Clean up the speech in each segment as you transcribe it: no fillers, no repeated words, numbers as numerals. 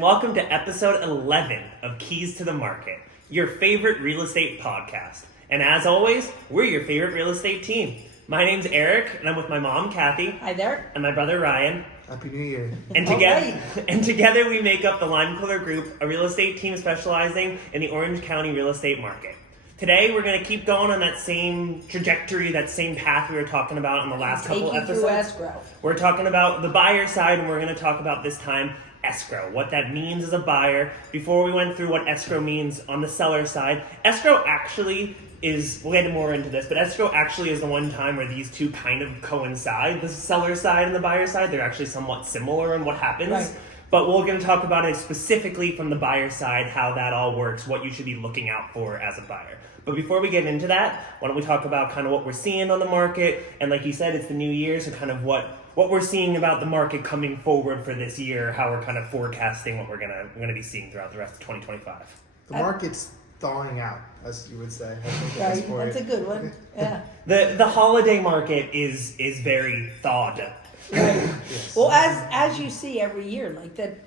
and welcome to episode 11 of Keys to the Market, your favorite real estate podcast. And as always, we're your favorite real estate team. My name's Eric, and I'm with my mom, Kathy. Hi there. And my brother, Ryan. Happy New Year. And together we make up the Lime Cooler Group, a real estate team specializing in the Orange County real estate market. Today, we're going to keep going on that same trajectory, that same path we were talking about in the last couple episodes. Through escrow. We're talking about the buyer side, and we're going to talk about this time escrow, what that means as a buyer. Before we went through what escrow means on the seller side, escrow actually is, we'll get more into this, but escrow actually is the one time where these two kind of coincide. The seller side and the buyer side, they're actually somewhat similar in what happens. Right. But we're going to talk about it specifically from the buyer side, how that all works, what you should be looking out for as a buyer. But before we get into that, why don't we talk about kind of what we're seeing on the market, and like you said, it's the new year, so kind of what we're seeing about the market coming forward for this year, how we're kind of forecasting what we're gonna be seeing throughout the rest of 2025. The market's thawing out, as you would say. I think Right, that's a good one. Yeah. The holiday market is very thawed. Right. Yes. Well, as you see every year, like that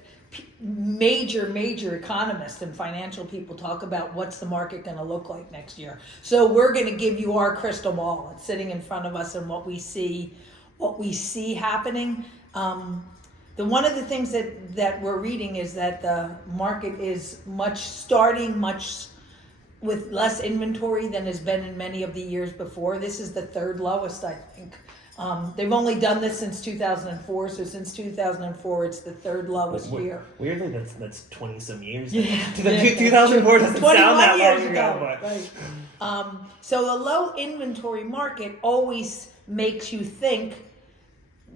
major economists and financial people talk about what's the market going to look like next year. So we're going to give you our crystal ball. It's sitting in front of us and what we see happening. The one of the things that we're reading is that the market is starting much with less inventory than has been in many of the years before. This is the third lowest, I think. They've only done this since 2004, so since 2004, it's the third lowest year. Weirdly, that's 20 some years. Yeah. 2004 doesn't sound that long years ago. Right. So a low inventory market always makes you think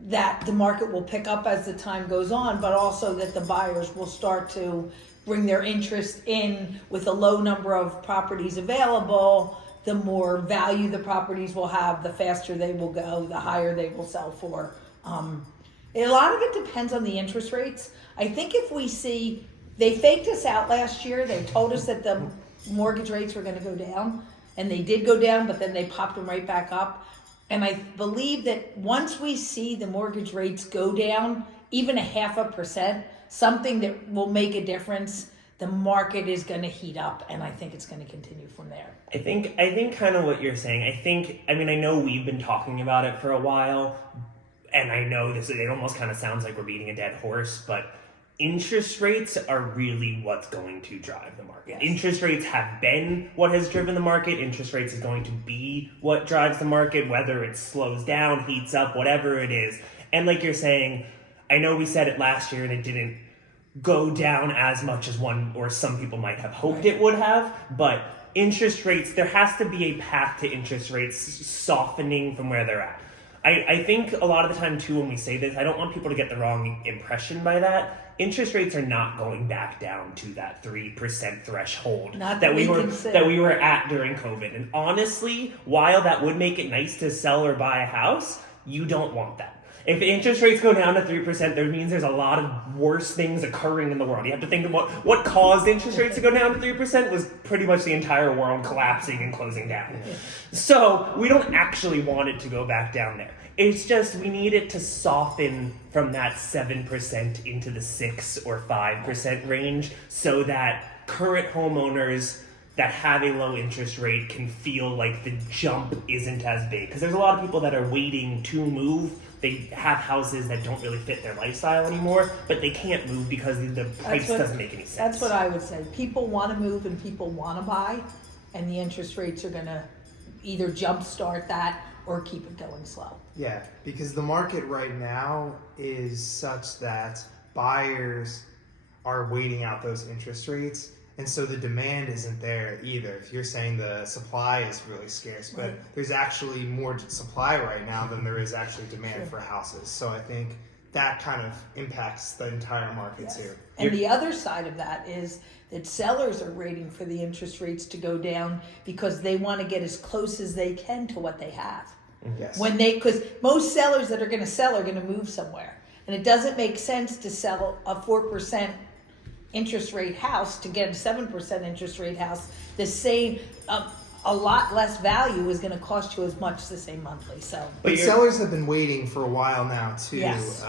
that the market will pick up as the time goes on, but also that the buyers will start to bring their interest in with a low number of properties available. The more value the properties will have, the faster they will go, the higher they will sell for. A lot of it depends on the interest rates. I think if we see, they faked us out last year. They told us that the mortgage rates were going to go down, and they did go down, but then they popped them right back up. And I believe that once we see the mortgage rates go down, even 0.5%, something that will make a difference, the market is going to heat up, and I think it's going to continue from there. I think kind of what you're saying. I know we've been talking about it for a while, and I know it almost kind of sounds like we're beating a dead horse, but interest rates are really what's going to drive the market. Yes. Interest rates have been what has driven the market. Interest rates is going to be what drives the market, whether it slows down, heats up, whatever it is. And like you're saying, I know we said it last year and it didn't go down as much as one or some people might have hoped it would have, but interest rates, there has to be a path to interest rates softening from where they're at. I think a lot of the time too when we say this, I don't want people to get the wrong impression by that. Interest rates are not going back down to that 3% threshold that we were at during COVID. And honestly, while that would make it nice to sell or buy a house, you don't want that. If interest rates go down to 3%, that means there's a lot of worse things occurring in the world. You have to think about what caused interest rates to go down to 3% was pretty much the entire world collapsing and closing down. So we don't actually want it to go back down there. It's just we need it to soften from that 7% into the 6 or 5% range so that current homeowners that have a low interest rate can feel like the jump isn't as big. Because there's a lot of people that are waiting to move. They have houses that don't really fit their lifestyle anymore, but they can't move because the price doesn't make any sense. That's what I would say. People want to move and people want to buy, and the interest rates are going to either jumpstart that or keep it going slow. Yeah, because the market right now is such that buyers are waiting out those interest rates. And so the demand isn't there either. If you're saying the supply is really scarce, but there's actually more supply right now than there is actually demand for houses. So I think that kind of impacts the entire market too. And the other side of that is that sellers are waiting for the interest rates to go down because they want to get as close as they can to what they have. Yes. Because most sellers that are going to sell are going to move somewhere. And it doesn't make sense to sell a 4% interest rate house to get a 7% interest rate house. The same, a lot less value is going to cost you as much the same monthly. So, but sellers have been waiting for a while now too. Yes.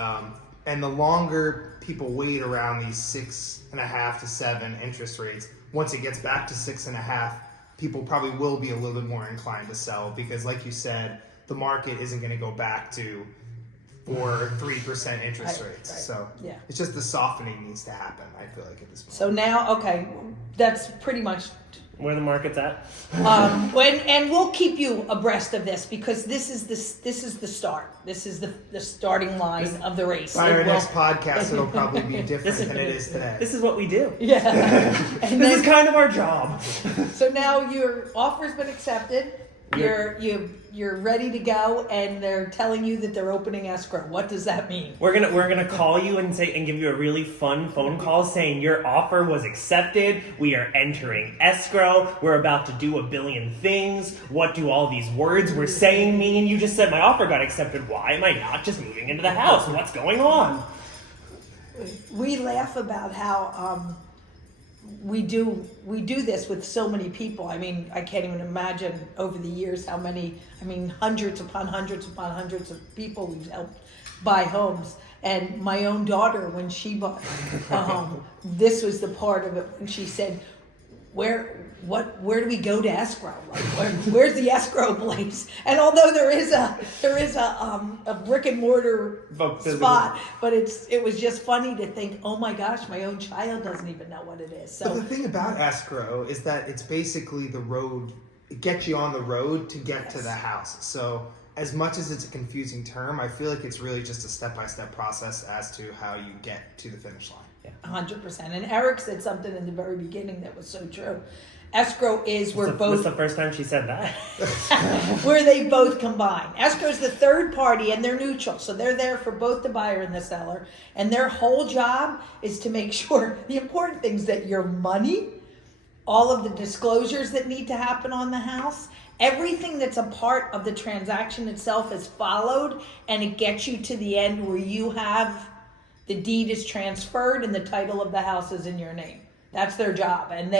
And the longer people wait around these 6.5 to 7 interest rates, once it gets back to 6.5, people probably will be a little bit more inclined to sell because, like you said, the market isn't going to go back to 4 or 3% interest rates. Right. So Yeah. it's just the softening needs to happen, I feel like, at this point. So now, okay, that's pretty much Where the market's at. and we'll keep you abreast of this because this is the start. This is the starting line of the race. By our It will- next podcast, it'll probably be different than it is today. This is what we do. Yeah. And This then, is kind of our job. so now your offer's been accepted. You're ready to go, and they're telling you that they're opening escrow. What does that mean? We're gonna call you and give you a really fun phone call saying your offer was accepted. We are entering escrow. We're about to do a billion things. What do all these words we're saying mean? You just said my offer got accepted. Why am I not just moving into the house? What's going on? We laugh about how we do this with so many people. I mean, I can't even imagine over the years how many. I mean, hundreds upon hundreds upon hundreds of people we've helped buy homes. And my own daughter, when she bought a home, this was the part of it when she said, where do we go to escrow? Like, where's the escrow place? And although there is a brick and mortar spot, but it was just funny to think, oh my gosh, my own child doesn't even know what it is. So But the thing about escrow is that it's basically the road. It gets you on the road to get to the house. So as much as it's a confusing term, I feel like it's really just a step-by-step process as to how you get to the finish line. 100%. And Eric said something in the very beginning that was so true. Escrow is where This both is the first time she said that. where they both combine. Escrow is the third party and they're neutral. So they're there for both the buyer and the seller. And their whole job is to make sure the important things that your money, all of the disclosures that need to happen on the house, everything that's a part of the transaction itself is followed, and it gets you to the end where you have the deed is transferred and the title of the house is in your name. That's their job. And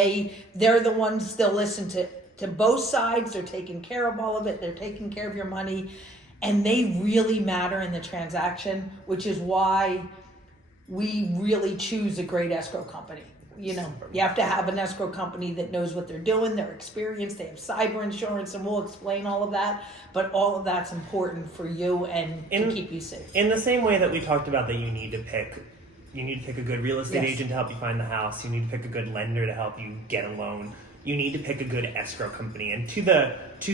they're the ones that listen to both sides. They're taking care of all of it. They're taking care of your money. And they really matter in the transaction, which is why we really choose a great escrow company. You know, you have to have an escrow company that knows what they're doing, they're experienced, they have cyber insurance, and we'll explain all of that. But all of that's important for you and to keep you safe. In the same way that we talked about that you need to pick a good real estate Yes. agent to help you find the house, you need to pick a good lender to help you get a loan, you need to pick a good escrow company. And to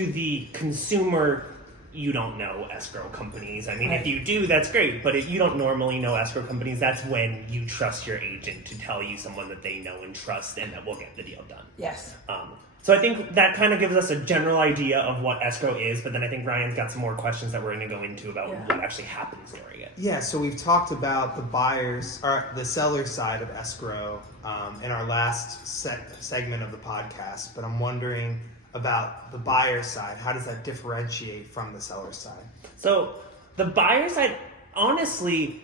the consumer, you don't know escrow companies. I mean, Right. if you do, that's great. But if you don't normally know escrow companies, that's when you trust your agent to tell you someone that they know and trust and that will get the deal done. Yes. So I think that kind of gives us a general idea of what escrow is, but then I think Ryan's got some more questions that we're going to go into about what actually happens during it. Yeah, so we've talked about the seller side of escrow in our last segment of the podcast, but I'm wondering about the buyer side. How does that differentiate from the seller side? So the buyer side, honestly,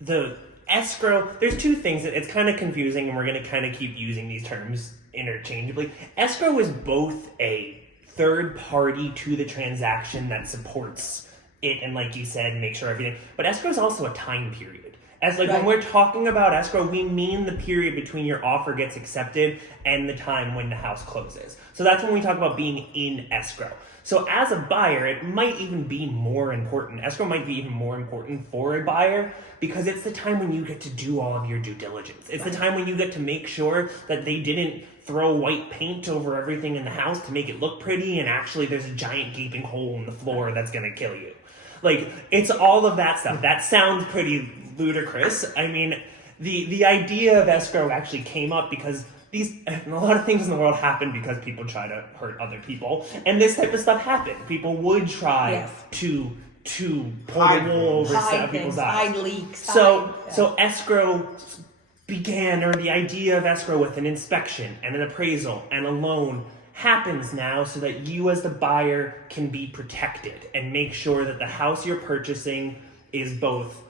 the escrow, there's two things. It's kind of confusing, and we're going to kind of keep using these terms interchangeably. Escrow is both a third party to the transaction that supports it and, like you said, make sure everything. But escrow is also a time period. As like when we're talking about escrow, we mean the period between your offer gets accepted and the time when the house closes. So that's when we talk about being in escrow. So as a buyer, it might even be more important. Escrow might be even more important for a buyer because it's the time when you get to do all of your due diligence. It's the time when you get to make sure that they didn't throw white paint over everything in the house to make it look pretty and actually there's a giant gaping hole in the floor that's going to kill you. Like, it's all of that stuff. That sounds pretty ludicrous. I mean, the idea of escrow actually came up because a lot of things in the world happen because people try to hurt other people, and this type of stuff happened. People would try to pull the wool over people's eyes. Hide leaks. So escrow began, or the idea of escrow with an inspection and an appraisal and a loan happens now so that you as the buyer can be protected and make sure that the house you're purchasing is both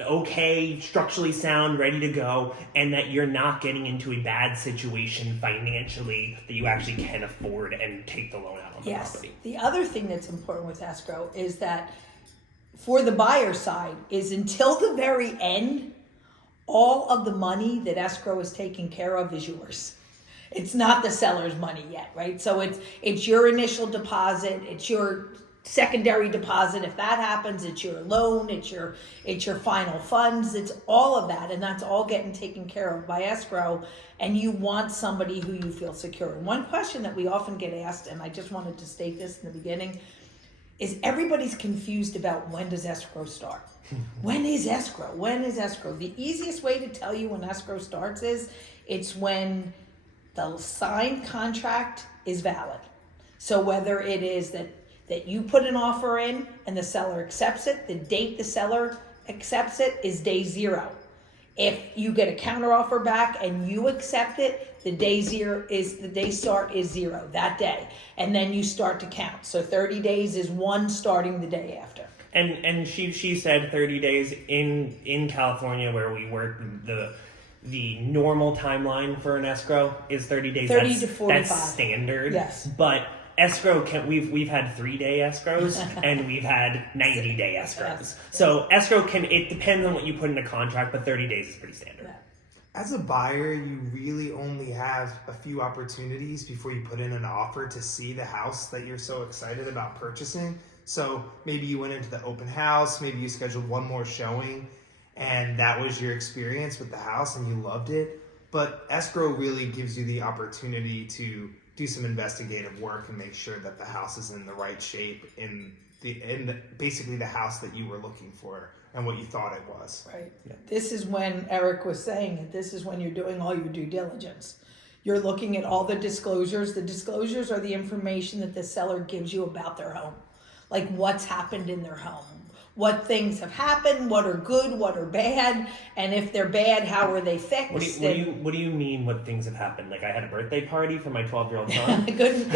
okay, structurally sound, ready to go, and that you're not getting into a bad situation financially, that you actually can afford and take the loan out on the property. The other thing that's important with escrow is that for the buyer side is until the very end, all of the money that escrow is taking care of is yours. It's not the seller's money yet, right? So it's your initial deposit, it's your secondary deposit. If that happens, it's your loan, it's your final funds, it's all of that, and that's all getting taken care of by escrow. And you want somebody who you feel secure. And one question that we often get asked, and I just wanted to state this in the beginning, is everybody's confused about when does escrow start? When is escrow? When is escrow? The easiest way to tell you when escrow starts is it's when the signed contract is valid. So whether it is that you put an offer in and the seller accepts it, the date the seller accepts it is day 0. If you get a counteroffer back and you accept it, the day start is 0 that day, and then you start to count. So 30 days is 1 starting the day after. And she said 30 days in California where we work, the normal timeline for an escrow is 30 days. 30 to 45. That's standard. Yes. But escrow we've had 3-day escrows and we've had 90-day escrows. Yes. So escrow it depends on what you put in a contract, but 30 days is pretty standard. Yeah. As a buyer, you really only have a few opportunities before you put in an offer to see the house that you're so excited about purchasing. So maybe you went into the open house, maybe you scheduled one more showing, and that was your experience with the house and you loved it. But escrow really gives you the opportunity to do some investigative work and make sure that the house is in the right shape in basically the house that you were looking for and what you thought it was. Right. Yeah. This is when Eric was saying it. This is when you're doing all your due diligence. You're looking at all the disclosures. The disclosures are the information that the seller gives you about their home. Like what's happened in their home, what things have happened, what are good, what are bad, and if they're bad, how are they fixed? What do you mean what things have happened? Like I had a birthday party for my 12-year-old son? Good.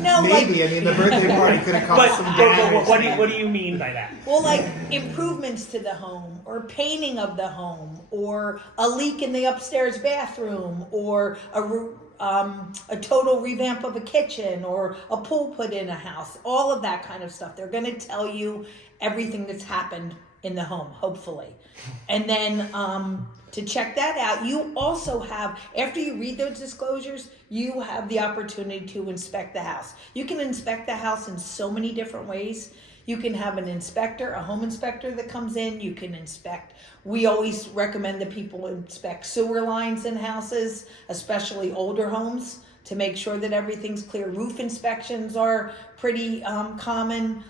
No, maybe. I mean, the birthday party could have caused some damage. What do you mean by that? Well, like improvements to the home, or painting of the home, or a leak in the upstairs bathroom, or a total revamp of a kitchen, or a pool put in a house, all of that kind of stuff. They're going to tell you everything that's happened in the home, hopefully. And then to check that out, you also have, after you read those disclosures, you have the opportunity to inspect the house. You can inspect the house in so many different ways. You can have an inspector, a home inspector that comes in. You can inspect. We always recommend that people inspect sewer lines in houses, especially older homes, to make sure that everything's clear. Roof inspections are pretty common.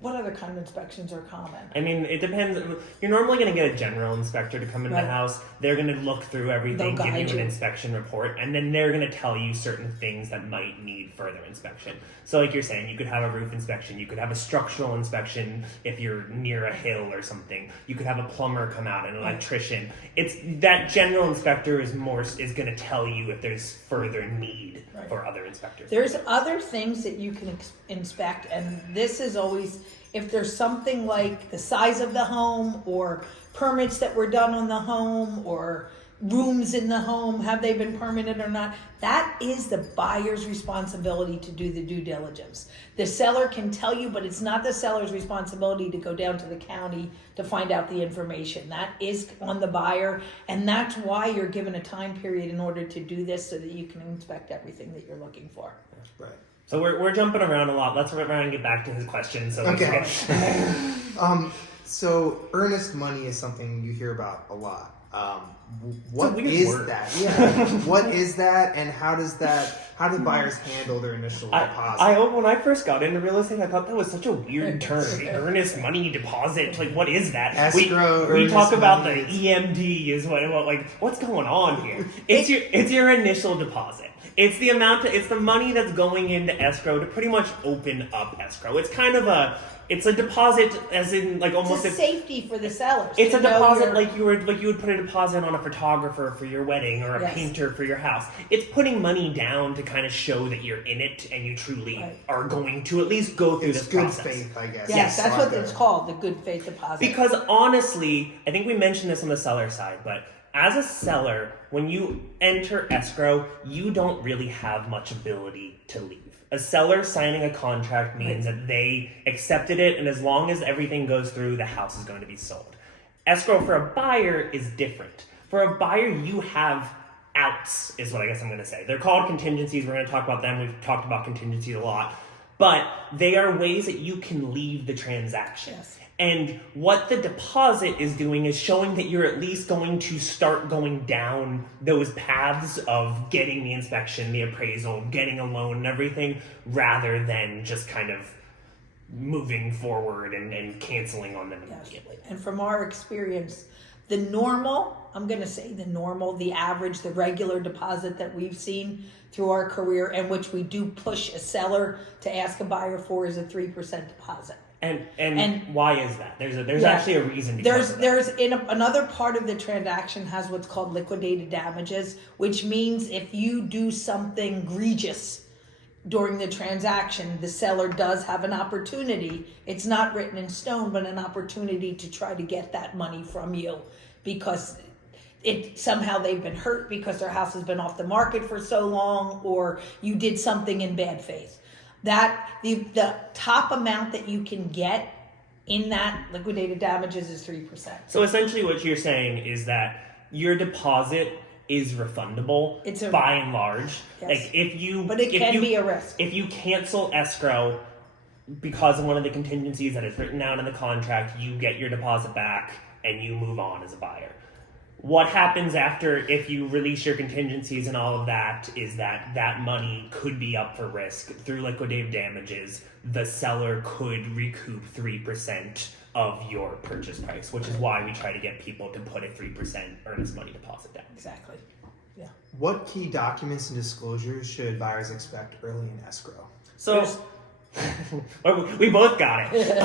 What other kind of inspections are common? I mean, it depends. You're normally going to get a general inspector to come in the house. They're going to look through everything, give you an inspection report, and then they're going to tell you certain things that might need further inspection. So like you're saying, you could have a roof inspection. You could have a structural inspection if you're near a hill or something. You could have a plumber come out, an electrician. It's that general inspector is going to tell you if there's further need for other inspectors. There's other things that you can inspect, and this is always, if there's something like the size of the home, or permits that were done on the home, or rooms in the home, have they been permitted or not? That is the buyer's responsibility to do the due diligence. The seller can tell you, but it's not the seller's responsibility to go down to the county to find out the information. That is on the buyer, and that's why you're given a time period in order to do this, so that you can inspect everything that you're looking for. Right. So we're jumping around a lot. Let's run and get back to his question. So okay. So earnest money is something you hear about a lot. What is word. that? Yeah. What is that, and how do buyers handle their initial deposit? When I first got into real estate, I thought that was such a weird term. Earnest money deposit. Like, what is that? Escrow. We talk about money. the EMD is what's going on here? It's your initial deposit. It's the amount. It's the money that's going into escrow to pretty much open up escrow. It's kind of it's a deposit, as in like almost it's a safety for the sellers. It's a deposit like you would put a deposit on a photographer for your wedding or a painter for your house. It's putting money down to kind of show that you're in it and you truly are going to at least go through this process. Good faith, I guess. Yes, that's what it's called, the good faith deposit. Because honestly, I think we mentioned this on the seller side, but as a seller, when you enter escrow, you don't really have much ability to leave. A seller signing a contract means that they accepted it, and as long as everything goes through, the house is going to be sold. Escrow for a buyer is different. For a buyer, you have outs, is what I guess I'm going to say. They're called contingencies. We're going to talk about them. We've talked about contingencies a lot. But they are ways that you can leave the transaction. Yes. And what the deposit is doing is showing that you're at least going to start going down those paths of getting the inspection, the appraisal, getting a loan and everything, rather than just kind of moving forward and canceling on them immediately. And from our experience, the normal, I'm going to say the average, the regular deposit that we've seen through our career, and which we do push a seller to ask a buyer for, is a 3% deposit. And why is that? There's actually a reason. There's another part of the transaction has what's called liquidated damages, which means if you do something egregious during the transaction, the seller does have an opportunity. It's not written in stone, but an opportunity to try to get that money from you because somehow they've been hurt because their house has been off the market for so long, or you did something in bad faith. That the top amount that you can get in that liquidated damages is 3%. So essentially what you're saying is that your deposit is refundable by and large. Yes. Like but it can be a risk. If you cancel escrow because of one of the contingencies that is written out in the contract, you get your deposit back and you move on as a buyer. What happens after, if you release your contingencies and all of that, is that money could be up for risk through liquidated damages. The seller could recoup 3% of your purchase price, which is why we try to get people to put a 3% earnest money deposit down. Exactly. Yeah. What key documents and disclosures should buyers expect early in escrow? So, we both got it.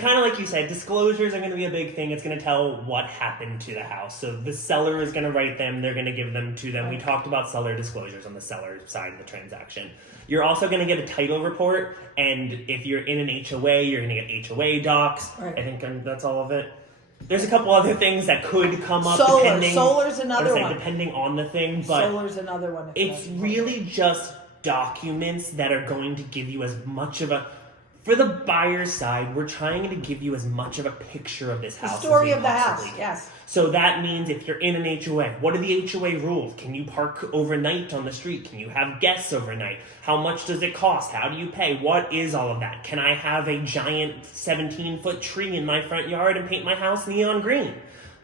Kind of like you said, disclosures are going to be a big thing. It's going to tell what happened to the house. So the seller is going to write them. They're going to give them to them. We talked about seller disclosures on the seller side of the transaction. You're also going to get a title report. And if you're in an HOA, you're going to get HOA docs. Right. I think that's all of it. There's a couple other things that could come up. Solar's another one. Depending on the thing. But solar's another one. It's really just documents that are going to give you as much of a... For the buyer's side, we're trying to give you as much of a picture of this house. The story of the house, yes. So that means if you're in an HOA, what are the HOA rules? Can you park overnight on the street? Can you have guests overnight? How much does it cost? How do you pay? What is all of that? Can I have a giant 17-foot tree in my front yard and paint my house neon green?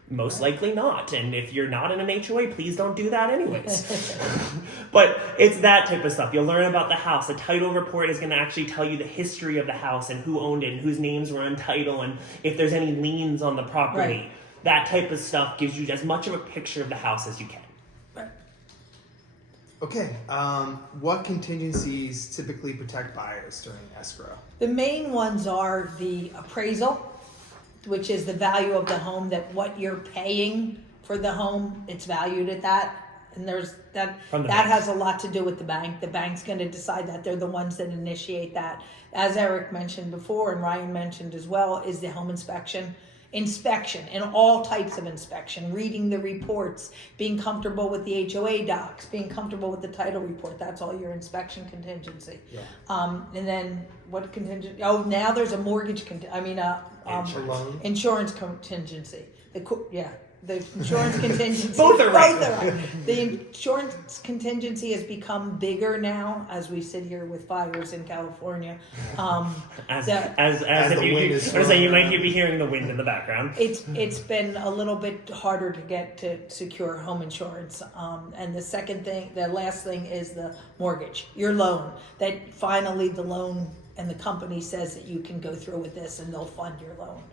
Most likely not. And if you're not in an HOA, please don't do that anyways. But it's that type of stuff. You'll learn about the house. A title report is going to actually tell you the history of the house and who owned it and whose names were on title and if there's any liens on the property. Right. That type of stuff gives you as much of a picture of the house as you can. Right. Okay. What contingencies typically protect buyers during escrow? The main ones are the appraisal, which is the value of the home, that what you're paying for the home, it's valued at that. And there's that has a lot to do with the bank. The bank's going to decide that. They're the ones that initiate that. As Eric mentioned before and Ryan mentioned as well, is the home inspection and all types of inspection, reading the reports, being comfortable with the HOA docs, being comfortable with the title report. That's all your inspection contingency. Yeah. And then what contingency? Oh, now there's a mortgage insurance contingency. The insurance contingency. Both are right. The insurance contingency has become bigger now as we sit here with fires in California. You might be hearing the wind in the background. It's been a little bit harder to get to secure home insurance. And the last thing is the mortgage, your loan. That finally the loan and the company says that you can go through with this and they'll fund your loan.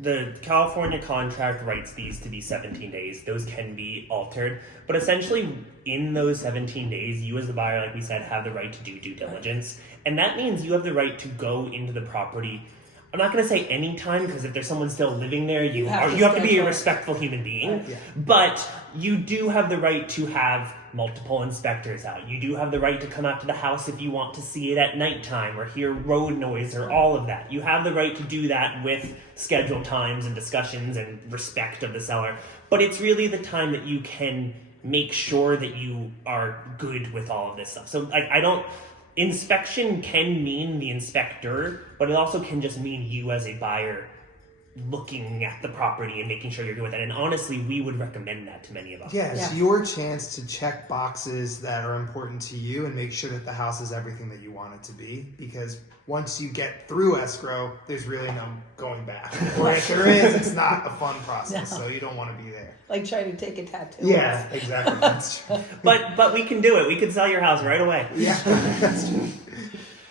The California contract writes these to be 17 days. Those can be altered. But essentially, in those 17 days, you as the buyer, like we said, have the right to do due diligence. And that means you have the right to go into the property. I'm not going to say anytime, because if there's someone still living there, you have to be a respectful human being. Right. Yeah. But you do have the right to have multiple inspectors out. You do have the right to come out to the house if you want to see it at nighttime or hear road noise or all of that. You have the right to do that with scheduled times and discussions and respect of the seller. But it's really the time that you can make sure that you are good with all of this stuff. So inspection can mean the inspector, but it also can just mean you as a buyer looking at the property and making sure you're good with it. And honestly, we would recommend that to many of us. Yeah, it's your chance to check boxes that are important to you and make sure that the house is everything that you want it to be. Because once you get through escrow, there's really no going back. Or if there is, it's not a fun process, so you don't want to be there. Like trying to take a tattoo. Yeah, exactly. That's true. But we can do it. We can sell your house right away. Yeah, that's true.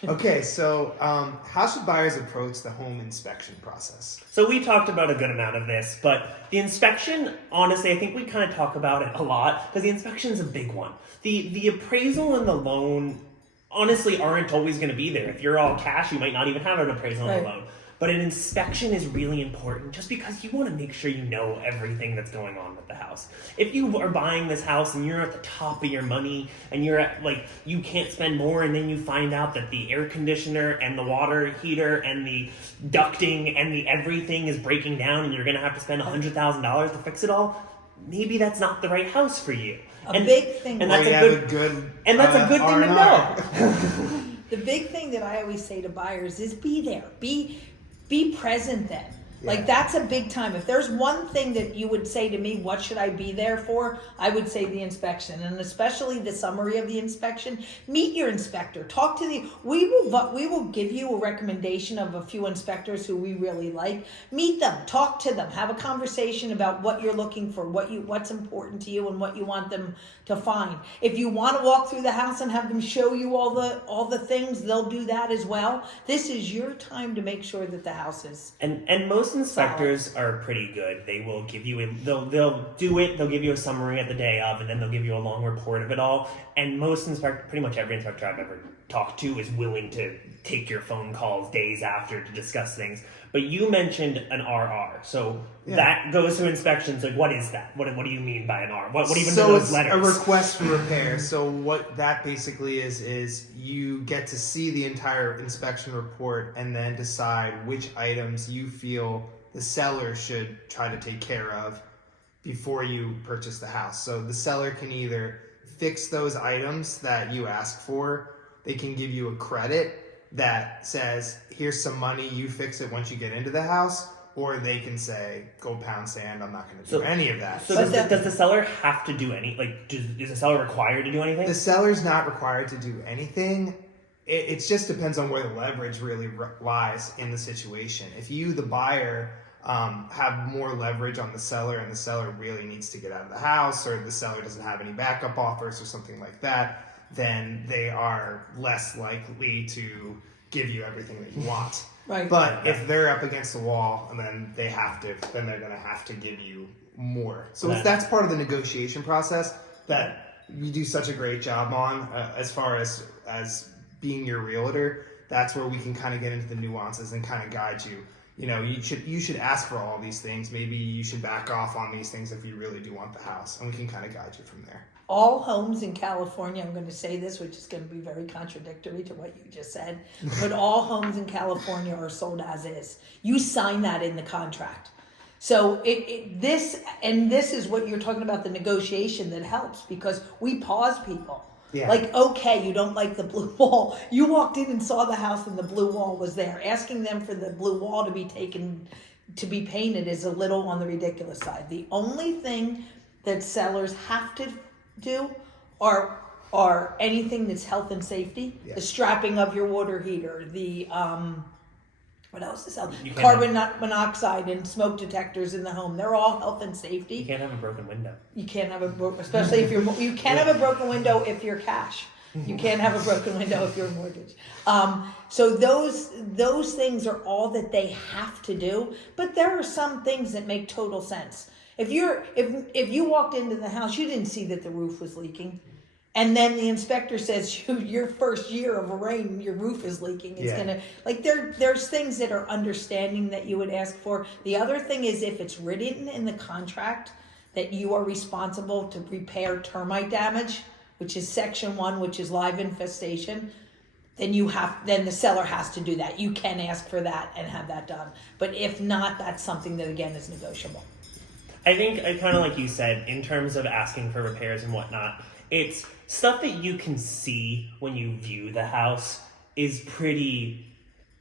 Okay, so how should buyers approach the home inspection process? So we talked about a good amount of this, but the inspection, honestly, I think we kind of talk about it a lot because the inspection is a big one. The appraisal and the loan, honestly, aren't always going to be there. If you're all cash, you might not even have an appraisal and a loan. But an inspection is really important just because you want to make sure you know everything that's going on with the house. If you are buying this house and you're at the top of your money and you're at, you can't spend more, and then you find out that the air conditioner and the water heater and the ducting and the everything is breaking down and you're going to have to spend $100,000 to fix it all, maybe that's not the right house for you. Big thing. And that's a good and that's a good thing to know. The big thing that I always say to buyers is be there. Be present then. Yeah. That's a big time. If there's one thing that you would say to me, what should I be there for? I would say the inspection, and especially the summary of the inspection. Meet your inspector. Talk to we will give you a recommendation of a few inspectors who we really like. Meet them, talk to them, have a conversation about what you're looking for, what's important to you and what you want them to find. If you want to walk through the house and have them show you all the things, they'll do that as well. This is your time to make sure that the house is and most inspectors are pretty good. They will give you they'll do it, they'll give you a summary at the day of, and then they'll give you a long report of it all. And pretty much every inspector I've ever talked to is willing to take your phone calls days after to discuss things. But you mentioned an RR, so that goes to inspections. What is that? What do you mean by an R? What even do those letters? So it's a request for repair. So what that basically is you get to see the entire inspection report and then decide which items you feel the seller should try to take care of before you purchase the house. So the seller can either fix those items that you ask for. They can give you a credit that says, here's some money, you fix it once you get into the house, or they can say, go pound sand, I'm not going to do any of that. So does the seller have to do any, is the seller required to do anything? The seller's not required to do anything. It just depends on where the leverage really lies in the situation. If you, the buyer, have more leverage on the seller and the seller really needs to get out of the house, or the seller doesn't have any backup offers or something like that, then they are less likely to give you everything that you want. Right. But if they're up against the wall and then they're going to have to give you more. So that's part of the negotiation process that we do such a great job on as far as being your realtor. That's where we can kind of get into the nuances and kind of guide you. You should ask for all these things. Maybe you should back off on these things if you really do want the house, and we can kind of guide you from there. All homes in California, I'm going to say this, which is going to be very contradictory to what you just said, but all homes in California are sold as is. You sign that in the contract. So this is what you're talking about, the negotiation that helps, because we pause people. Yeah. Okay, you don't like the blue wall. You walked in and saw the house and the blue wall was there. Asking them for the blue wall to be painted is a little on the ridiculous side. The only thing that sellers have to do are anything that's health and safety. The strapping of your water heater, the what else is out? Carbon monoxide and smoke detectors in the home. They're all health and safety. You can't have a broken window. You can't have especially if you can't have a broken window if you're cash. You can't have a broken window if you're mortgage. So those things are all that they have to do. But there are some things that make total sense. If you walked into the house, you didn't see that the roof was leaking, and then the inspector says your first year of rain, your roof is leaking. It's gonna there's things that are understanding that you would ask for. The other thing is if it's written in the contract that you are responsible to repair termite damage, which is section 1, which is live infestation, then the seller has to do that. You can ask for that and have that done. But if not, that's something that again is negotiable. I think, kind of like you said, in terms of asking for repairs and whatnot, it's stuff that you can see when you view the house is pretty.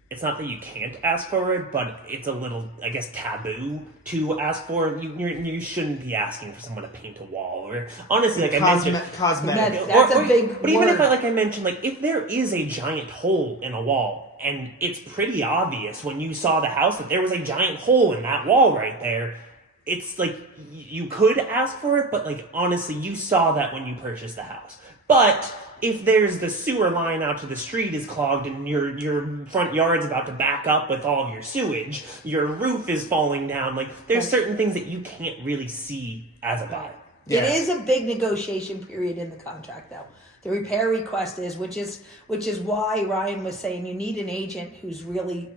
It's not that you can't ask for it, but it's a little, I guess, taboo to ask for. You shouldn't be asking for someone to paint a wall, or honestly, like I mentioned, cosmetic. That's a big But even word. if, like I mentioned, like if there is a giant hole in a wall, and it's pretty obvious when you saw the house that there was a giant hole in that wall right there, it's like you could ask for it, but like honestly, you saw that when you purchased the house. But if there's the sewer line out to the street is clogged and your front yard's about to back up with all of your sewage, your roof is falling down, like there's certain things that you can't really see as a buyer. Yeah. It is a big negotiation period in the contract, though. The repair request is, which is why Ryan was saying you need an agent who's really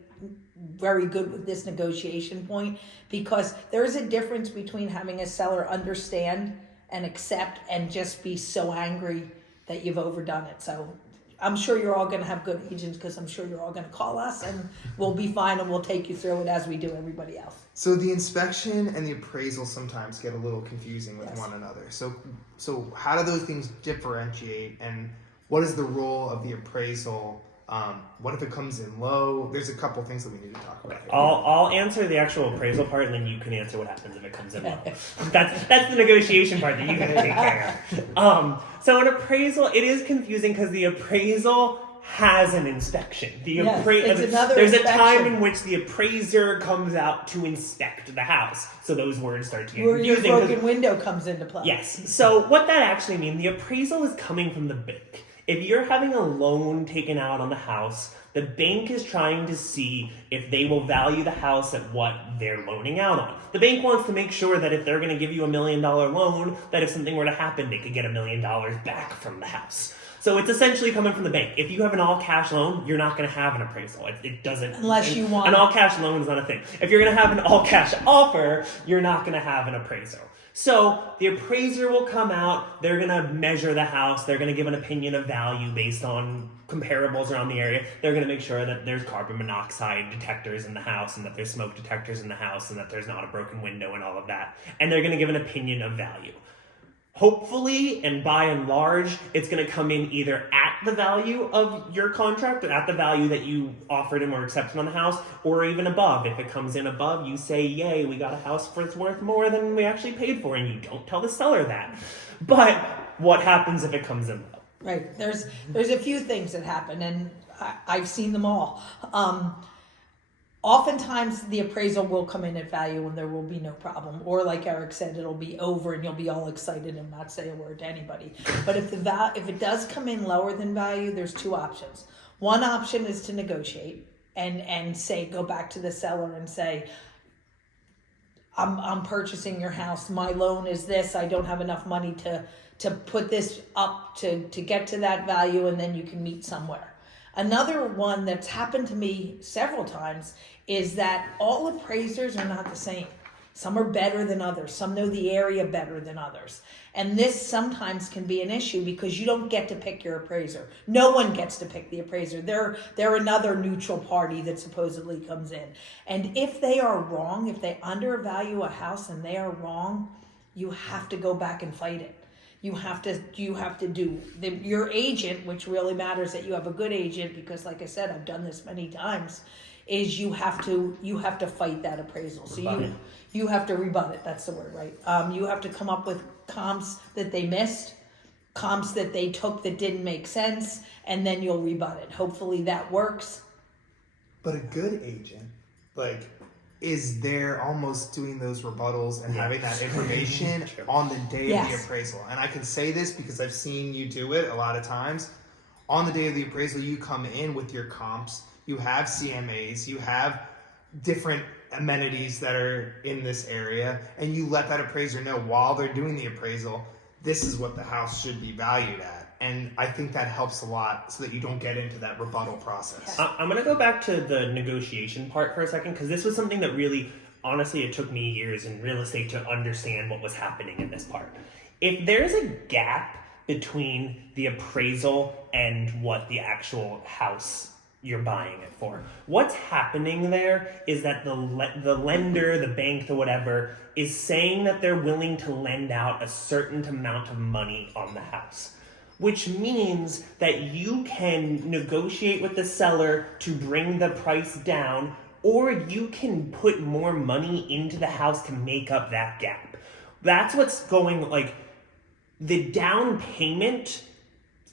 very good with this negotiation point, because there's a difference between having a seller understand and accept and just be so angry that you've overdone it. So I'm sure you're all going to have good agents, because I'm sure you're all going to call us and we'll be fine and we'll take you through it as we do everybody else. So the inspection and the appraisal sometimes get a little confusing with Yes. one another. So how do those things differentiate, and what is the role of the appraisal? What if it comes in low? There's a couple things that we need to talk about here. I'll answer the actual appraisal part, and then you can answer what happens if it comes in low. That's the negotiation part that you gotta take care of. So an appraisal, it is confusing because the appraisal has an inspection. Yes, it's another there's a inspection. time in which the appraiser comes out to inspect the house. So those words start to get Where your confusing. 'cause- broken window comes into play. Yes. So what that actually means, the appraisal is coming from the bank. If you're having a loan taken out on the house, the bank is trying to see if they will value the house at what they're loaning out on. The bank wants to make sure that if they're going to give you $1 million loan, that if something were to happen, they could get $1 million back from the house. So it's essentially coming from the bank. If you have an all-cash loan, you're not going to have an appraisal. It doesn't. Unless you want an all-cash loan is not a thing. If you're going to have an all-cash offer, you're not going to have an appraisal. So the appraiser will come out, they're going to measure the house, they're going to give an opinion of value based on comparables around the area. They're going to make sure that there's carbon monoxide detectors in the house, and that there's smoke detectors in the house, and that there's not a broken window and all of that. And they're going to give an opinion of value. Hopefully, and by and large, it's going to come in either at the value of your contract, or at the value that you offered and were accepted on the house, or even above. If it comes in above, you say, yay, we got a house that's worth more than we actually paid for, and you don't tell the seller that. But what happens if it comes in low? Right. There's a few things that happen, and I've seen them all. Oftentimes the appraisal will come in at value and there will be no problem. Or like Eric said, it'll be over and you'll be all excited and not say a word to anybody. But if it does come in lower than value, there's two options. One option is to negotiate and say, go back to the seller and say, I'm purchasing your house. My loan is this. I don't have enough money to put this up to get to that value, and then you can meet somewhere. Another one that's happened to me several times is that all appraisers are not the same. Some are better than others. Some know the area better than others. And this sometimes can be an issue because you don't get to pick your appraiser. No one gets to pick the appraiser. They're another neutral party that supposedly comes in. And if they are wrong, if they undervalue a house and they are wrong, you have to go back and fight it. You have to do your agent, which really matters that you have a good agent, because like I said, I've done this many times, is you have to fight that appraisal. So you have to rebut it. That's the word, right? You have to come up with comps that they missed, comps that they took that didn't make sense, and then you'll rebut it. Hopefully that works. But a good agent, is there almost doing those rebuttals and having that information on the day of the appraisal. And I can say this because I've seen you do it a lot of times. On the day of the appraisal, you come in with your comps, you have CMAs, you have different amenities that are in this area, and you let that appraiser know while they're doing the appraisal, this is what the house should be valued at. And I think that helps a lot so that you don't get into that rebuttal process. I'm going to go back to the negotiation part for a second, because this was something that really honestly, it took me years in real estate to understand what was happening in this part. If there's a gap between the appraisal and what the actual house you're buying it for, what's happening there is that the lender, the bank, the whatever, is saying that they're willing to lend out a certain amount of money on the house, which means that you can negotiate with the seller to bring the price down, or you can put more money into the house to make up that gap. That's what's going, like, the down payment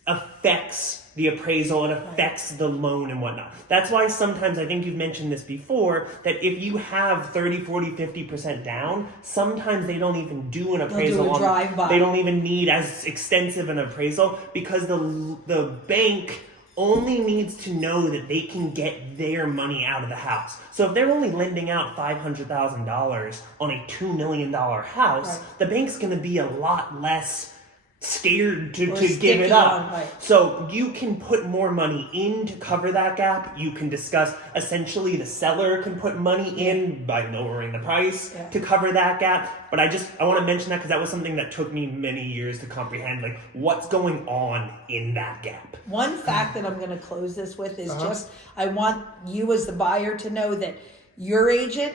affects the appraisal and affects the loan and whatnot. That's why sometimes, I think you've mentioned this before, that if you have 30, 40, 50% down, sometimes they don't even do an appraisal. They'll do a drive-by. They don't even need as extensive an appraisal, because the bank only needs to know that they can get their money out of the house. So if they're only lending out $500,000 on a $2 million house, the bank's going to be a lot less scared to give it up. So you can put more money in to cover that gap. You can discuss, essentially the seller can put money in by lowering the price to cover that gap. But I want to mention that because that was something that took me many years to comprehend, like what's going on in that gap. One fact that I'm going to close this with is just, I want you as the buyer to know that your agent,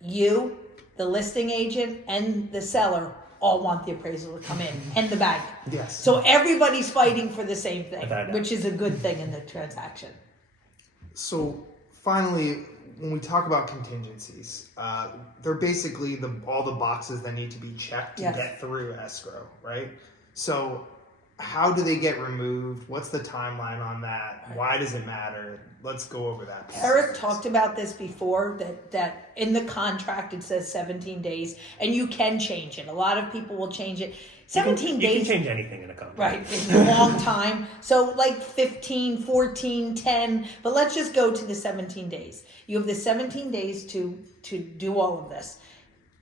you, the listing agent, and the seller all want the appraisal to come in, and the bank. Yes. So everybody's fighting for the same thing, which is a good thing in the transaction. So finally, when we talk about contingencies, they're basically all the boxes that need to be checked to get through escrow, right? So how do they get removed? What's the timeline on that? Why does it matter? Let's go over that. Eric talked about this before, that in the contract it says 17 days, and you can change it. A lot of people will change it. 17 days. You can change anything in a contract. Right, it's a long time. So like 15, 14, 10, but let's just go to the 17 days. You have the 17 days to do all of this.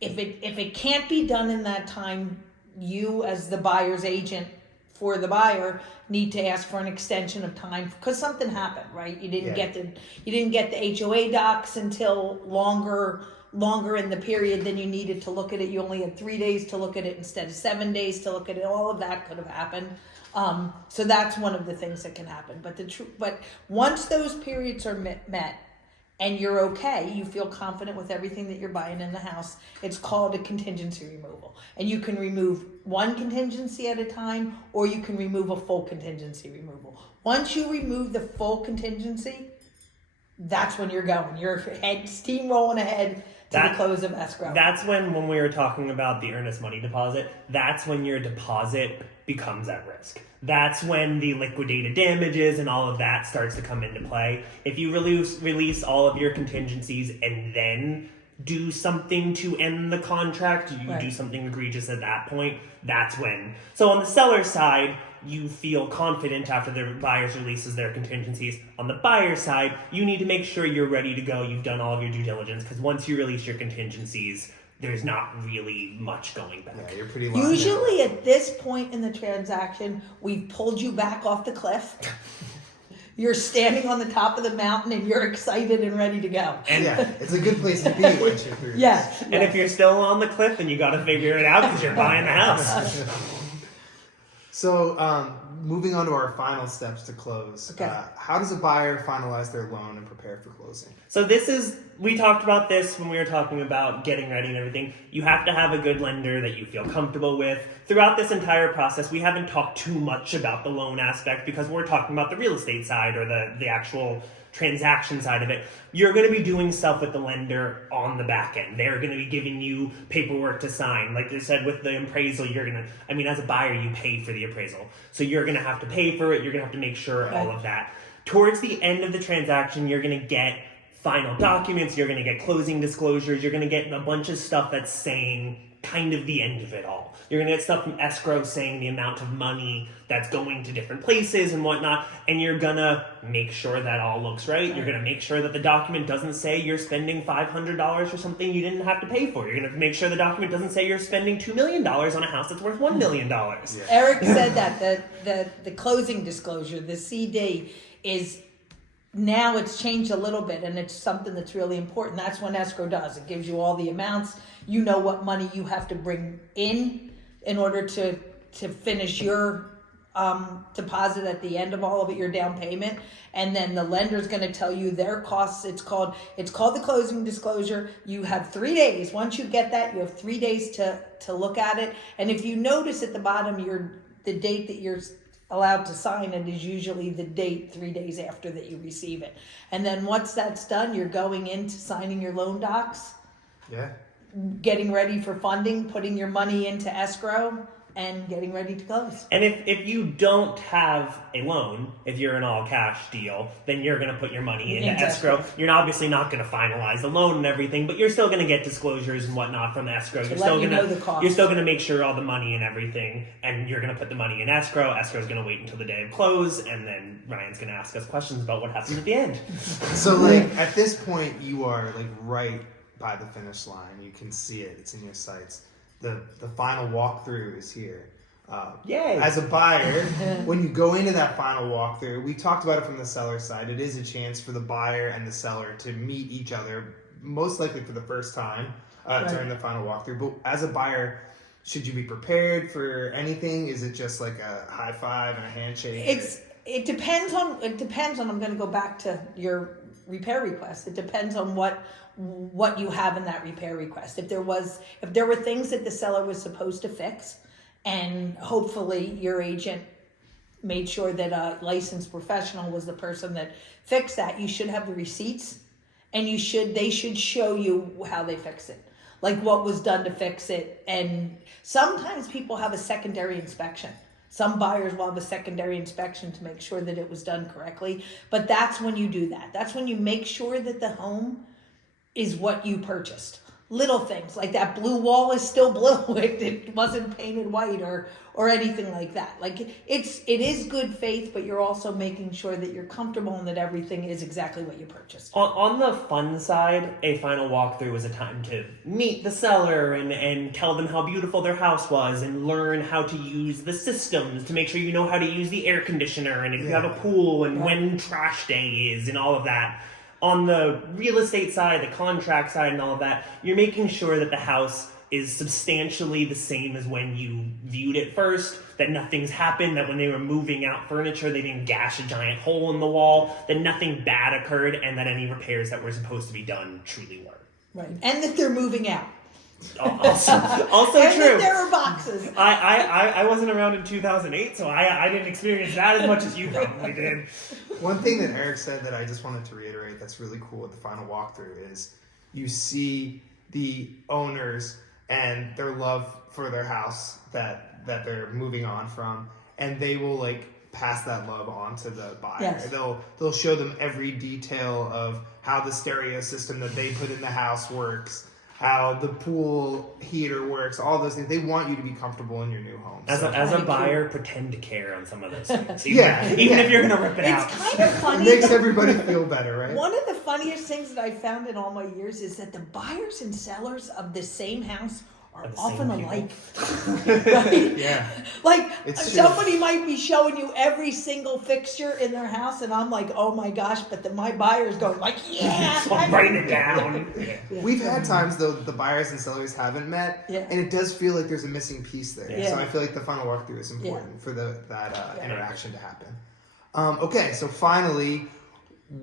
If it can't be done in that time, you as the buyer's agent for the buyer need to ask for an extension of time because something happened, right? You didn't get the HOA docs until longer in the period than you needed to look at it. You only had 3 days to look at it instead of 7 days to look at it. All of that could have happened. So that's one of the things that can happen. But once those periods are met and you're okay, you feel confident with everything that you're buying in the house, it's called a contingency removal. And you can remove one contingency at a time, or you can remove a full contingency removal. Once you remove the full contingency, that's when you're going. You're steamrolling ahead to the close of escrow. That's when we were talking about the earnest money deposit, that's when your deposit becomes at risk. That's when the liquidated damages and all of that starts to come into play. If you release all of your contingencies and then do something to end the contract, you do something egregious at that point, that's when. So on the seller side, you feel confident after the buyer releases their contingencies. On the buyer side, you need to make sure you're ready to go. You've done all of your due diligence, because once you release your contingencies, there's not really much going back. Yeah, you're pretty locked in. Usually at this point in the transaction, we've pulled you back off the cliff. You're standing on the top of the mountain and you're excited and ready to go. And it's a good place to be once you're through. And if you're still on the cliff, then you got to figure it out because you're buying the house. So, moving on to our final steps to close. Okay. How does a buyer finalize their loan and prepare for closing? So we talked about this when we were talking about getting ready and everything. You have to have a good lender that you feel comfortable with. Throughout this entire process, we haven't talked too much about the loan aspect because we're talking about the real estate side or the actual transaction side of it. You're going to be doing stuff with the lender on the back end. They're going to be giving you paperwork to sign. Like you said, with the appraisal, as a buyer, you pay for the appraisal. So you're going to have to pay for it. You're going to have to make sure all of that. Towards the end of the transaction, you're going to get final documents. You're going to get closing disclosures. You're going to get a bunch of stuff that's saying kind of the end of it all. You're going to get stuff from escrow saying the amount of money that's going to different places and whatnot, and you're going to make sure that all looks right. You're going to make sure that the document doesn't say you're spending $500 for something you didn't have to pay for. You're going to make sure the document doesn't say you're spending $2 million on a house that's worth $1 million. Eric said that the closing disclosure, the CD, is now it's changed a little bit, and it's something that's really important. That's when escrow does. It gives you all the amounts. You know what money you have to bring in order to finish your deposit at the end of all of it, your down payment, and then the lender's going to tell you their costs. It's called the closing disclosure. You have 3 days. Once you get that, you have 3 days to look at it. And if you notice at the bottom, the date that you're allowed to sign it is usually the date 3 days after that you receive it. And then once that's done, you're going into signing your loan docs, Yeah. getting ready for funding, putting your money into escrow, and getting ready to close. And if you don't have a loan, if you're an all cash deal, then you're going to put your money into escrow. You're obviously not going to finalize the loan and everything, but you're still going to get disclosures and whatnot from the escrow. You're still going to make sure all the money and everything, and you're going to put the money in escrow. Escrow's going to wait until the day of close, and then Ryan's going to ask us questions about what happens at the end. So like at this point, you are like right by the finish line. You can see it. It's in your sights. The final walkthrough is here. Yay! As a buyer, when you go into that final walkthrough, we talked about it from the seller side. It is a chance for the buyer and the seller to meet each other, most likely for the first time during the final walkthrough. But as a buyer, should you be prepared for anything? Is it just like a high five and a handshake? It depends on. I'm going to go back to your repair request. It depends on what you have in that repair request. If there were things that the seller was supposed to fix, and hopefully your agent made sure that a licensed professional was the person that fixed that, you should have the receipts, and they should show you how they fix it, like what was done to fix it. And sometimes people have a secondary inspection. Some buyers will have a secondary inspection to make sure that it was done correctly, but that's when you do that. That's when you make sure that the home is what you purchased. Little things like that blue wall is still blue. It wasn't painted white or anything like that. Like it is good faith, but you're also making sure that you're comfortable and that everything is exactly what you purchased. On the fun side, a final walkthrough is a time to meet the seller and tell them how beautiful their house was and learn how to use the systems to make sure you know how to use the air conditioner and if you have a pool and when trash day is and all of that. On the real estate side, the contract side and all of that, you're making sure that the house is substantially the same as when you viewed it first, that nothing's happened, that when they were moving out furniture, they didn't gash a giant hole in the wall, that nothing bad occurred, and that any repairs that were supposed to be done truly were. Right, and that they're moving out. Also and true. That there are boxes. I wasn't around in 2008, so I didn't experience that as much as you probably did. One thing that Eric said that I just wanted to reiterate that's really cool at the final walkthrough is you see the owners and their love for their house that they're moving on from, and they will like pass that love on to the buyer. Yes. They'll show them every detail of how the stereo system that they put in the house works, how the pool heater works, all those things. They want you to be comfortable in your new home. As a buyer, pretend to care on some of those things. Even if you're going to rip it out. It's kind of funny. It makes everybody feel better, right? One of the funniest things that I found in all my years is that the buyers and sellers of the same house are often alike. Right? Yeah. Like It's somebody might be showing you every single fixture in their house, and I'm like, oh my gosh! But my buyer's going like, yeah, I'm writing it down. Yeah. We've had times though the buyers and sellers haven't met, and it does feel like there's a missing piece there. Yeah. So I feel like the final walkthrough is important for that interaction to happen. Okay, so finally,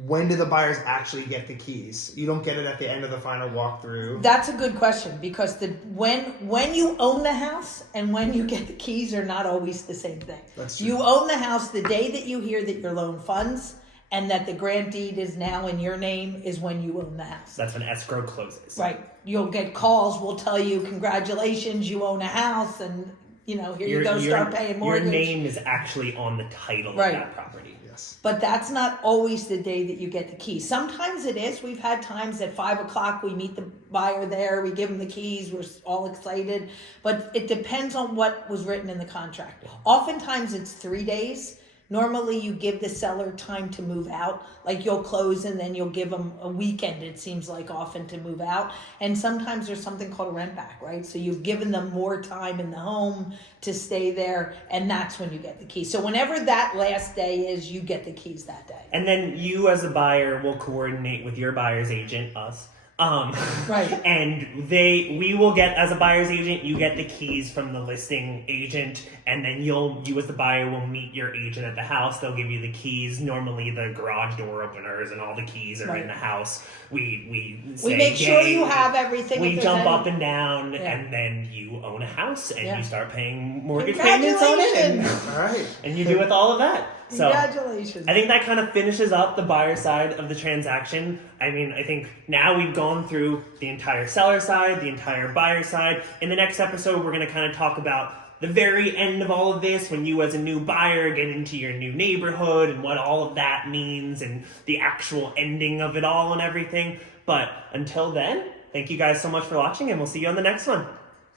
when do the buyers actually get the keys? You don't get it at the end of the final walkthrough. That's a good question, because when you own the house and when you get the keys are not always the same thing. That's true. You own the house the day that you hear that your loan funds and that the grant deed is now in your name is when you own the house. That's when escrow closes. Right. You'll get calls. We'll tell you, congratulations, you own a house, and here you go, start paying mortgage. Your name is actually on the title of that property. But that's not always the day that you get the keys. Sometimes it is. We've had times at 5:00 we meet the buyer there, we give them the keys, we're all excited. But it depends on what was written in the contract. Oftentimes it's 3 days Normally, you give the seller time to move out. Like you'll close and then you'll give them a weekend, it seems like often, to move out. And sometimes there's something called a rent back, right? So you've given them more time in the home to stay there, and that's when you get the keys. So whenever that last day is, you get the keys that day. And then you as a buyer will coordinate with your buyer's agent, us. Right. And we will get, as a buyer's agent, you get the keys from the listing agent, and then you as the buyer will meet your agent at the house. They'll give you the keys. Normally the garage door openers and all the keys are in the house. We say, make sure "Yay." you have everything. We if there's jump any- up and down, Yeah. and then you own a house, and Yeah. you start paying mortgage payments on it, Congratulations. All right. and you do with all of that. So Congratulations. I think that kind of finishes up the buyer side of the transaction. I mean, I think now we've gone through the entire seller side, the entire buyer side. In the next episode, we're going to kind of talk about the very end of all of this, when you as a new buyer get into your new neighborhood and what all of that means and the actual ending of it all and everything. But until then, thank you guys so much for watching, and we'll see you on the next one.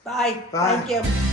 Bye. Bye. Thank you.